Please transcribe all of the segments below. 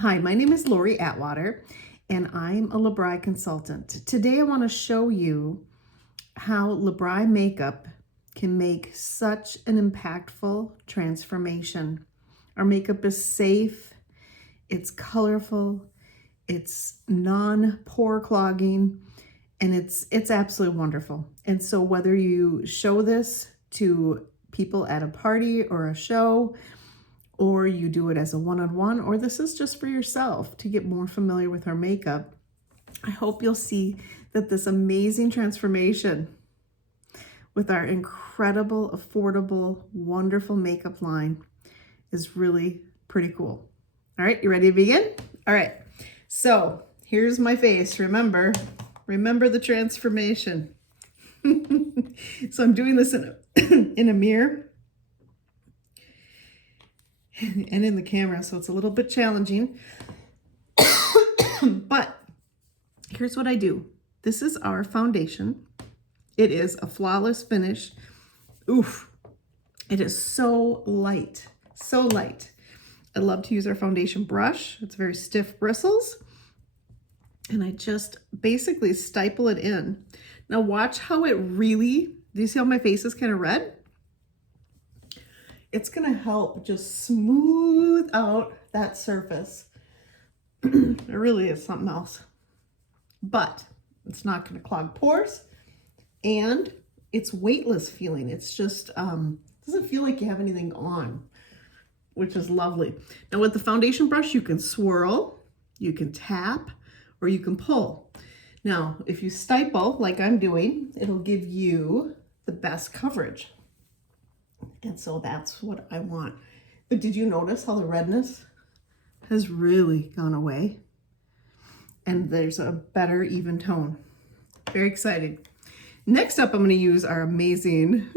Hi, my name is Lori Atwater, and I'm a BRI consultant. Today I want to show you how BRI makeup can make such an impactful transformation. Our makeup is safe, it's colorful, it's non-pore clogging, and it's absolutely wonderful. And so whether you show this to people at a party or a show, or you do it as a one-on-one, or this is just for yourself to get more familiar with our makeup, I hope you'll see that this amazing transformation with our incredible, affordable, wonderful makeup line is really pretty cool. All right, you ready to begin? All right, so here's my face. Remember the transformation. So I'm doing this in a mirror and in the camera, so it's a little bit challenging. But here's what I do. This is our foundation. It is a flawless finish. Oof, it is so light, so light. I love to use our foundation brush. It's very stiff bristles. And I just basically stipple it in. Now watch how it really, do you see how my face is kind of red? It's gonna help just smooth out that surface. It really is something else. But it's not gonna clog pores, and it's weightless feeling. It's just, doesn't feel like you have anything on, which is lovely. Now with the foundation brush, you can swirl, you can tap, or you can pull. Now, if you stipple, like I'm doing, it'll give you the best coverage. And so that's what I want. But did you notice how the redness has really gone away? And there's a better even tone. Very excited. Next up, I'm going to use our amazing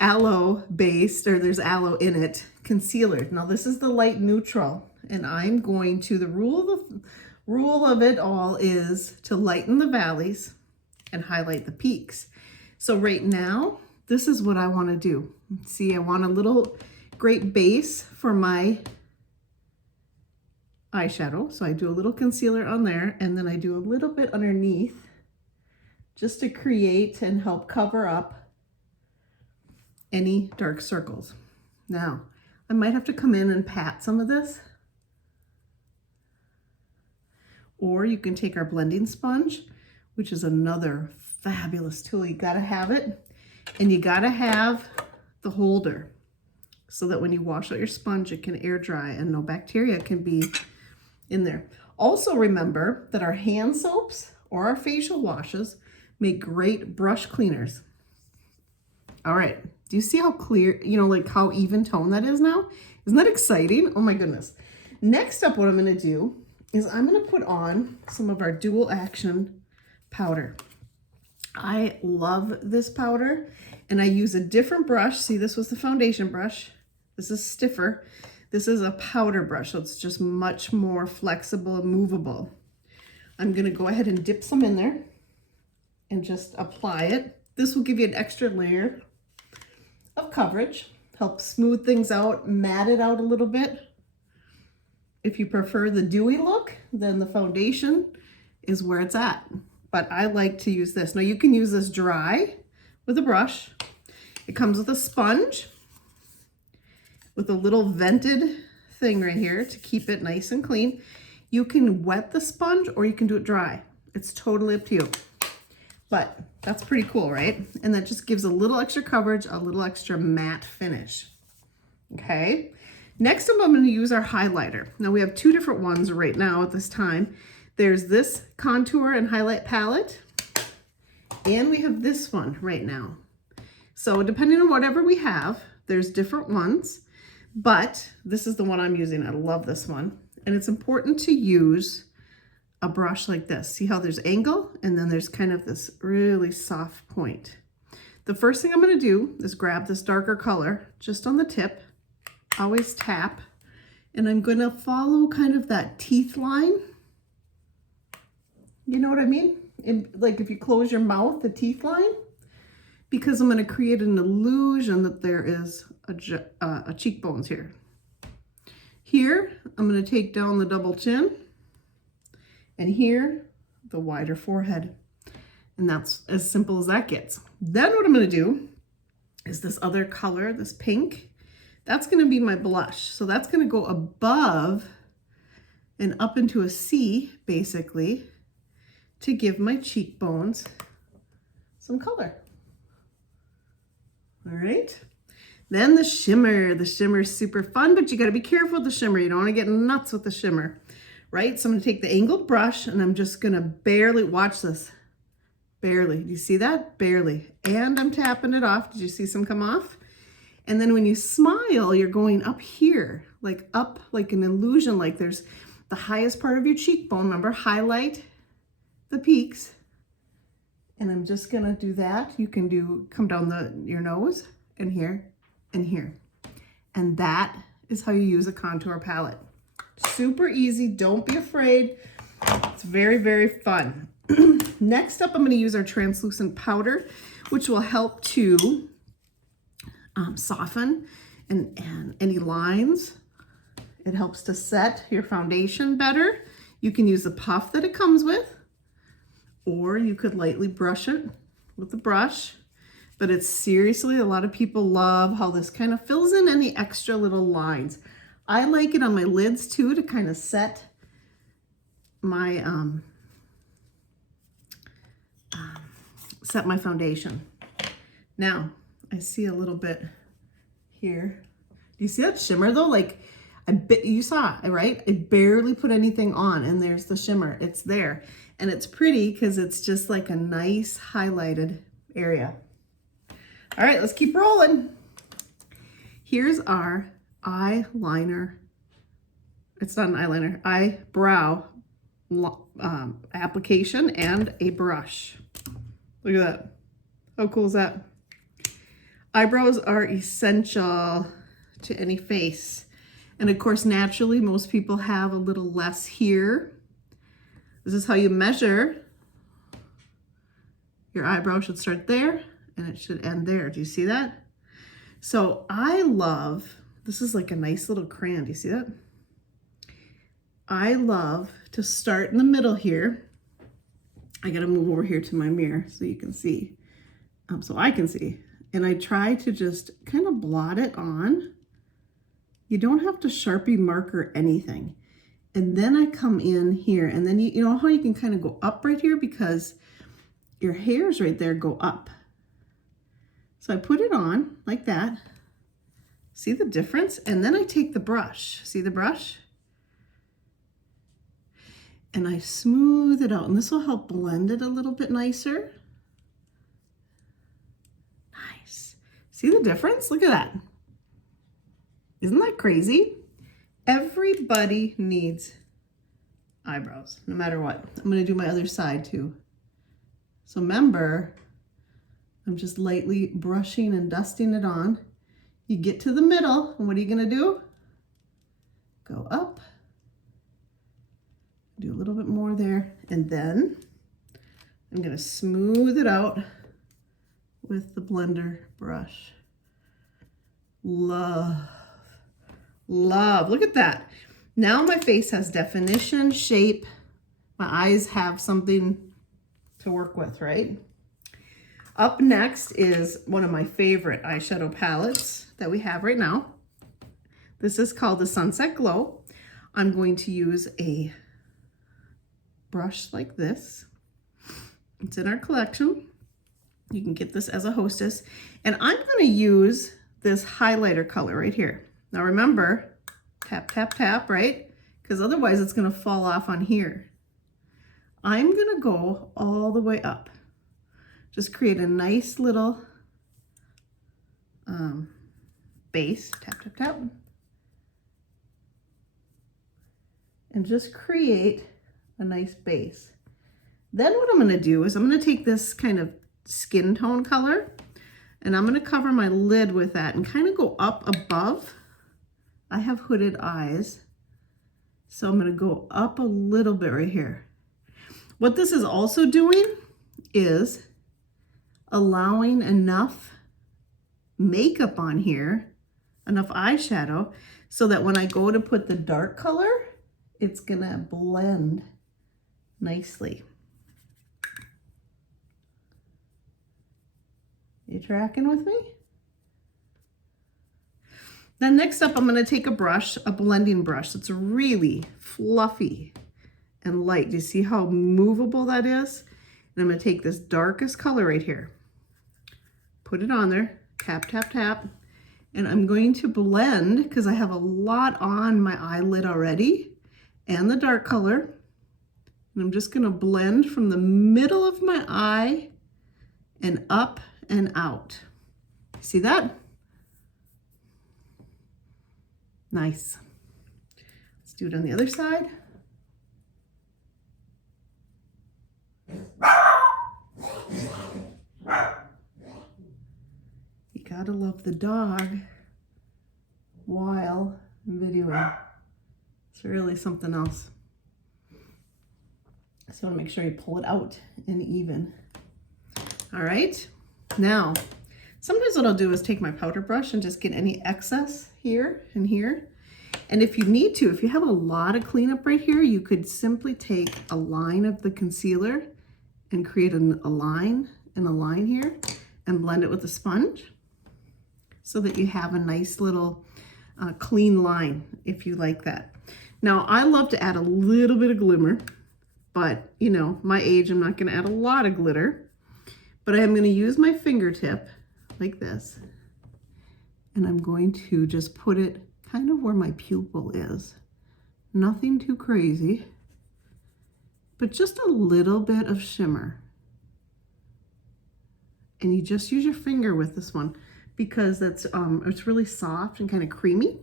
aloe based, or there's aloe in it, concealer. Now this is the light neutral, and I'm going to, the rule of it all is to lighten the valleys and highlight the peaks. So right now, this is what I want to do. See, I want a little great base for my eyeshadow. So I do a little concealer on there, and then I do a little bit underneath just to create and help cover up any dark circles. Now, I might have to come in and pat some of this. Or you can take our blending sponge, which is another fabulous tool. You gotta have it. And you gotta have the holder so that when you wash out your sponge, it can air dry and no bacteria can be in there. Also remember that our hand soaps or our facial washes make great brush cleaners. All right, do you see how clear, like how even tone that is now? Isn't that exciting? Oh my goodness. Next up, what I'm gonna do is I'm gonna put on some of our dual action powder. I love this powder, and I use a different brush. See, this was the foundation brush. This is stiffer. This is a powder brush, so it's just much more flexible and movable. I'm gonna go ahead and dip some in there and just apply it. This will give you an extra layer of coverage, help smooth things out, matte it out a little bit. If you prefer the dewy look, then the foundation is where it's at. But I like to use this. Now you can use this dry with a brush. It comes with a sponge with a little vented thing right here to keep it nice and clean. You can wet the sponge or you can do it dry. It's totally up to you. But that's pretty cool, right? And that just gives a little extra coverage, a little extra matte finish. Okay. Next up, I'm going to use our highlighter. Now we have two different ones right now at this time. There's this contour and highlight palette, and we have this one right now. So depending on whatever we have, there's different ones, but this is the one I'm using. I love this one. And it's important to use a brush like this. See how there's angle, and then there's kind of this really soft point. The first thing I'm going to do is grab this darker color just on the tip, always tap, and I'm going to follow kind of that teeth line. You know what I mean? Like if you close your mouth, the teeth line, because I'm going to create an illusion that there is a cheekbones here. Here, I'm going to take down the double chin, and here, the wider forehead. And that's as simple as that gets. Then what I'm going to do is this other color, this pink, that's going to be my blush. So that's going to go above and up into a C, basically, to give my cheekbones some color. All right. Then the shimmer. The shimmer is super fun, but you got to be careful with the shimmer. You don't want to get nuts with the shimmer, right? So I'm going to take the angled brush and I'm just going to barely, watch this, barely. Do you see that? Barely. And I'm tapping it off. Did you see some come off? And then when you smile, you're going up here, like up, like an illusion, like there's the highest part of your cheekbone. Remember, highlight the peaks. And I'm just going to do that. You can do, come down your nose and here and here. And that is how you use a contour palette. Super easy. Don't be afraid. It's very, very fun. Next up, I'm going to use our translucent powder, which will help to soften and any lines. It helps to set your foundation better. You can use the puff that it comes with, or you could lightly brush it with the brush. But it's seriously, a lot of people love how this kind of fills in any extra little lines. I like it on my lids too, to kind of set my foundation. Now, I see a little bit here. Do you see that shimmer though? Like, you saw it, right? I barely put anything on, and there's the shimmer. It's there. And it's pretty because it's just like a nice highlighted area. All right, let's keep rolling. Here's our eyeliner. It's not an eyeliner, eyebrow application and a brush. Look at that. How cool is that? Eyebrows are essential to any face. And of course, naturally, most people have a little less here. This is how you measure. Your eyebrow should start there and it should end there. Do you see that? So I love, this is like a nice little crayon. Do you see that? I love to start in the middle here. I got to move over here to my mirror so you can see, so I can see. And I try to just kind of blot it on. You don't have to Sharpie marker anything. And then I come in here, and then you know how you can kind of go up right here because your hairs right there go up. So I put it on like that. See the difference? And then I take the brush. See the brush? And I smooth it out. And this will help blend it a little bit nicer. Nice. See the difference? Look at that. Isn't that crazy? Everybody needs eyebrows, no matter what. I'm going to do my other side too. So remember, I'm just lightly brushing and dusting it on. You get to the middle, and what are you going to do? Go up. Do a little bit more there, and then I'm going to smooth it out with the blender brush. Love. Look at that. Now my face has definition, shape. My eyes have something to work with, right? Up next is one of my favorite eyeshadow palettes that we have right now. This is called the Sunset Glow. I'm going to use a brush like this. It's in our collection. You can get this as a hostess. And I'm going to use this highlighter color right here. Now remember, tap, tap, tap, right? Because otherwise it's going to fall off on here. I'm going to go all the way up. Just create a nice little base. Tap, tap, tap. And just create a nice base. Then what I'm going to do is I'm going to take this kind of skin tone color, and I'm going to cover my lid with that and kind of go up above. I have hooded eyes, so I'm going to go up a little bit right here. What this is also doing is allowing enough makeup on here enough eyeshadow so that when I go to put the dark color, it's gonna blend nicely. You tracking with me? Then next up, I'm gonna take a brush, a blending brush that's really fluffy and light. Do you see how movable that is? And I'm gonna take this darkest color right here, put it on there, tap, tap, tap, and I'm going to blend, because I have a lot on my eyelid already, and the dark color, and I'm just gonna blend from the middle of my eye and up and out. See that? Nice. Let's do it on the other side. You gotta love the dog while videoing. It's really something else. So I want to make sure you pull it out and even. All right, now sometimes what I'll do is take my powder brush and just get any excess here and here. And if you need to, if you have a lot of cleanup right here, you could simply take a line of the concealer and create a line and a line here and blend it with a sponge so that you have a nice little clean line if you like that. Now, I love to add a little bit of glimmer, but you know, my age, I'm not gonna add a lot of glitter, but I am gonna use my fingertip like this, and I'm going to just put it kind of where my pupil is. Nothing too crazy, but just a little bit of shimmer. And you just use your finger with this one because that's it's really soft and kind of creamy.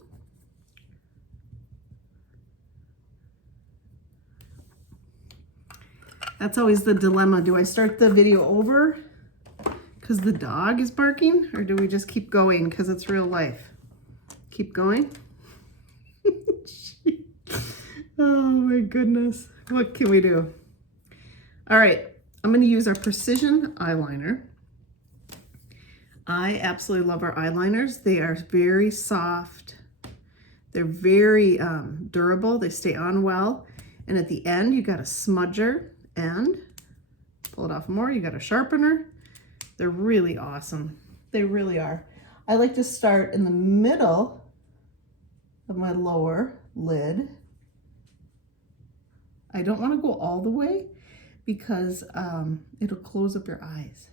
That's always the dilemma. Do I start the video over because the dog is barking, or do we just keep going because it's real life? Keep going. Oh my goodness. What can we do? All right, I'm going to use our precision eyeliner. I absolutely love our eyeliners. They are very soft. They're very durable. They stay on well. And at the end, you got a smudger and pull it off more. You got a sharpener. They're really awesome. They really are. I like to start in the middle of my lower lid. I don't want to go all the way because it'll close up your eyes.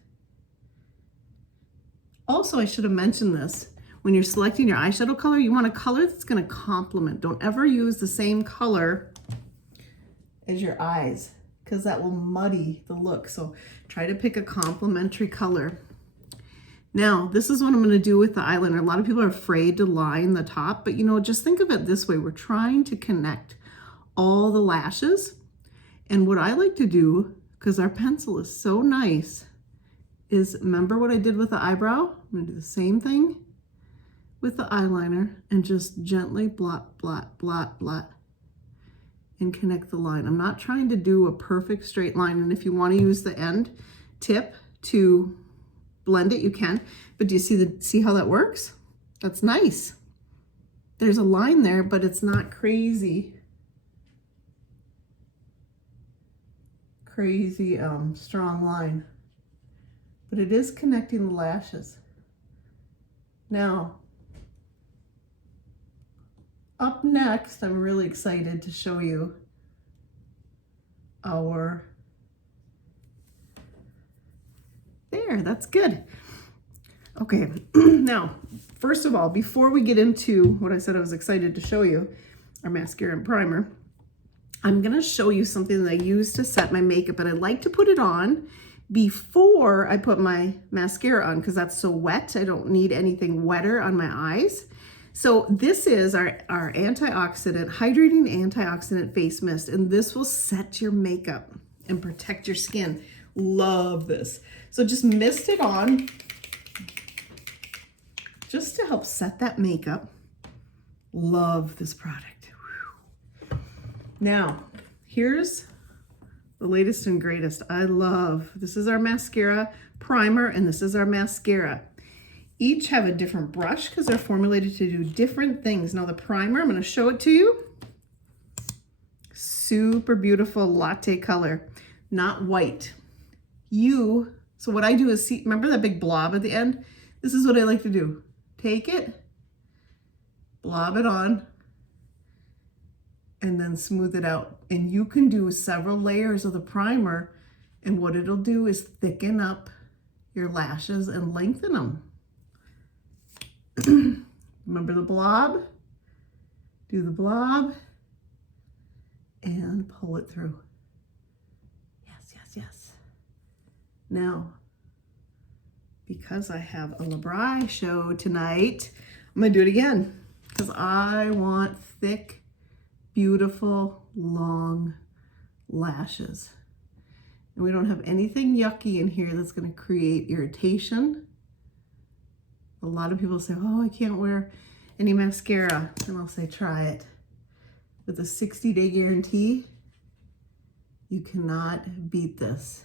Also, I should have mentioned this. When you're selecting your eyeshadow color, you want a color that's going to complement. Don't ever use the same color as your eyes because that will muddy the look. So try to pick a complementary color. Now, this is what I'm going to do with the eyeliner. A lot of people are afraid to line the top, but you know, just think of it this way. We're trying to connect all the lashes. And what I like to do, because our pencil is so nice, is remember what I did with the eyebrow? I'm going to do the same thing with the eyeliner and just gently blot, blot, blot, blot, and connect the line. I'm not trying to do a perfect straight line, and if you want to use the end tip to blend it, you can, but do you see how that works? That's nice. There's a line there, but it's not crazy strong line, but it is connecting the lashes. Now, up next, I'm really excited to show you there, that's good. Okay, now, first of all, before we get into what I said I was excited to show you, our mascara and primer, I'm gonna show you something that I use to set my makeup, and I like to put it on before I put my mascara on because that's so wet. I don't need anything wetter on my eyes. So this is our antioxidant, hydrating antioxidant face mist, and this will set your makeup and protect your skin. Love this. So just mist it on just to help set that makeup. Love this product. Whew. Now, here's the latest and greatest. I love, this is our mascara primer and this is our mascara. each have a different brush because they're formulated to do different things. Now the primer, I'm going to show it to you. Super beautiful latte color, not white. So what I do is see, remember that big blob at the end? This is what I like to do. Take it, blob it on, and then smooth it out. And you can do several layers of the primer, and what it'll do is thicken up your lashes and lengthen them. Remember the blob? Do the blob and pull it through. Yes, yes, yes. Now, because I have a BRI show tonight, I'm gonna do it again because I want thick, beautiful, long lashes. And we don't have anything yucky in here that's gonna create irritation. A lot of people say, oh, I can't wear any mascara. And I'll say, try it. With a 60-day guarantee, you cannot beat this.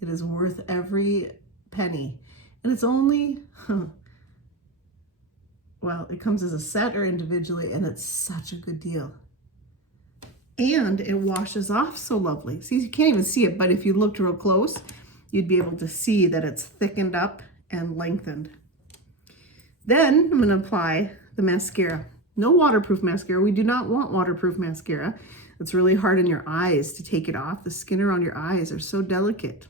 It is worth every penny. And it's only, well, it comes as a set or individually, and it's such a good deal. And it washes off so lovely. See, you can't even see it, but if you looked real close, you'd be able to see that it's thickened up and lengthened. Then I'm gonna apply the mascara. No waterproof mascara. We do not want waterproof mascara. It's really hard on your eyes to take it off. The skin around your eyes are so delicate.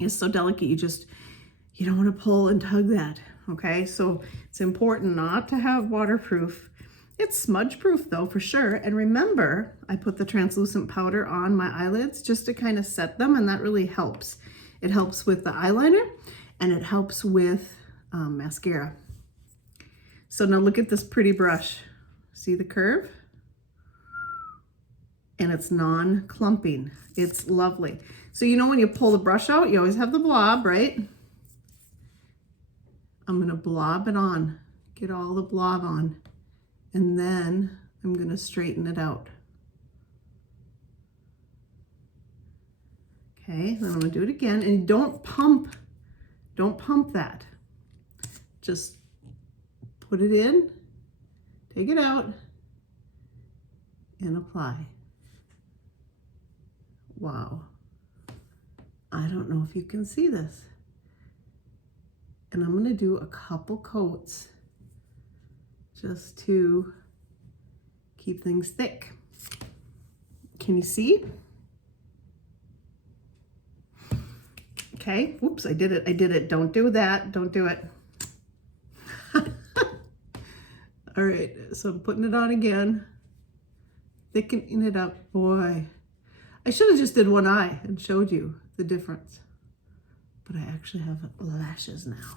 It's so delicate, you don't want to pull and tug that, okay? So it's important not to have waterproof. It's smudge proof though, for sure. And remember, I put the translucent powder on my eyelids just to kind of set them, and that really helps. It helps with the eyeliner, and it helps with mascara. So now look at this pretty brush. See the curve? And it's non-clumping. It's lovely. So you know when you pull the brush out, you always have the blob, right? I'm gonna blob it on, get all the blob on, and then I'm gonna straighten it out. Okay, then I'm gonna do it again, and don't pump that. Just put it in, take it out, and apply. Wow. I don't know if you can see this. And I'm gonna do a couple coats just to keep things thick. Can you see? Okay, oops, I did it. Don't do that, don't do it. All right, so I'm putting it on again, thickening it up. Boy, I should have just did one eye and showed you the difference, but I actually have lashes now.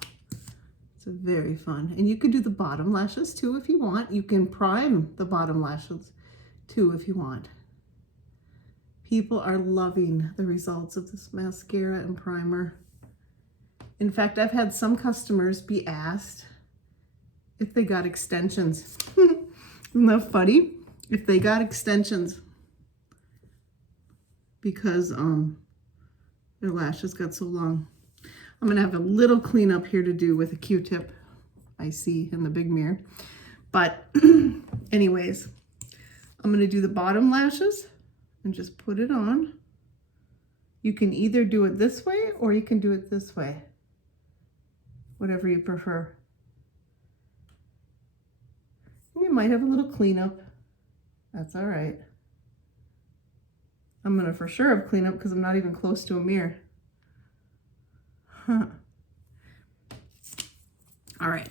It's very fun. And you can do the bottom lashes too if you want. You can prime the bottom lashes too if you want. People are loving the results of this mascara and primer. In fact, I've had some customers be asked if they got extensions. Isn't that funny? If they got extensions because their lashes got so long. I'm gonna have a little cleanup here to do with a Q-tip I see in the big mirror. But anyways, I'm gonna do the bottom lashes and just put it on. You can either do it this way or you can do it this way. Whatever you prefer. You might have a little cleanup. That's all right. I'm gonna for sure have cleanup because I'm not even close to a mirror. Huh. All right.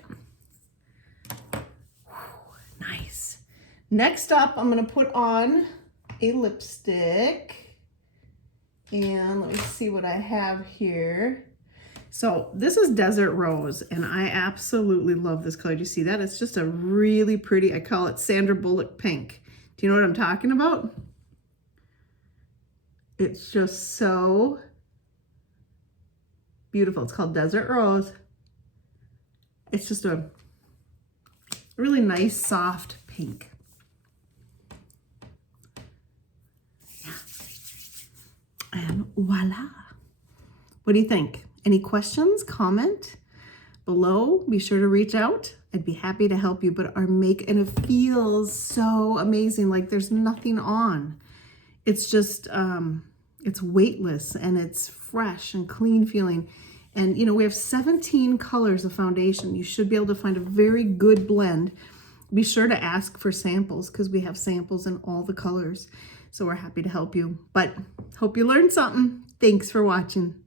Whew, nice. Next up, I'm gonna put on a lipstick. And let me see what I have here. So this is Desert Rose, and I absolutely love this color. Do you see that? It's just a really pretty, I call it Sandra Bullock pink. Do you know what I'm talking about? It's just so beautiful. It's called Desert Rose. It's just a really nice, soft pink. Yeah. And voila. What do you think? Any questions? Comment? below. Be sure to reach out. I'd be happy to help you. But our and it feels so amazing. Like there's nothing on. It's just, it's weightless and it's fresh and clean feeling. And you know, we have 17 colors of foundation. You should be able to find a very good blend. Be sure to ask for samples because we have samples in all the colors. So we're happy to help you. But hope you learned something. Thanks for watching.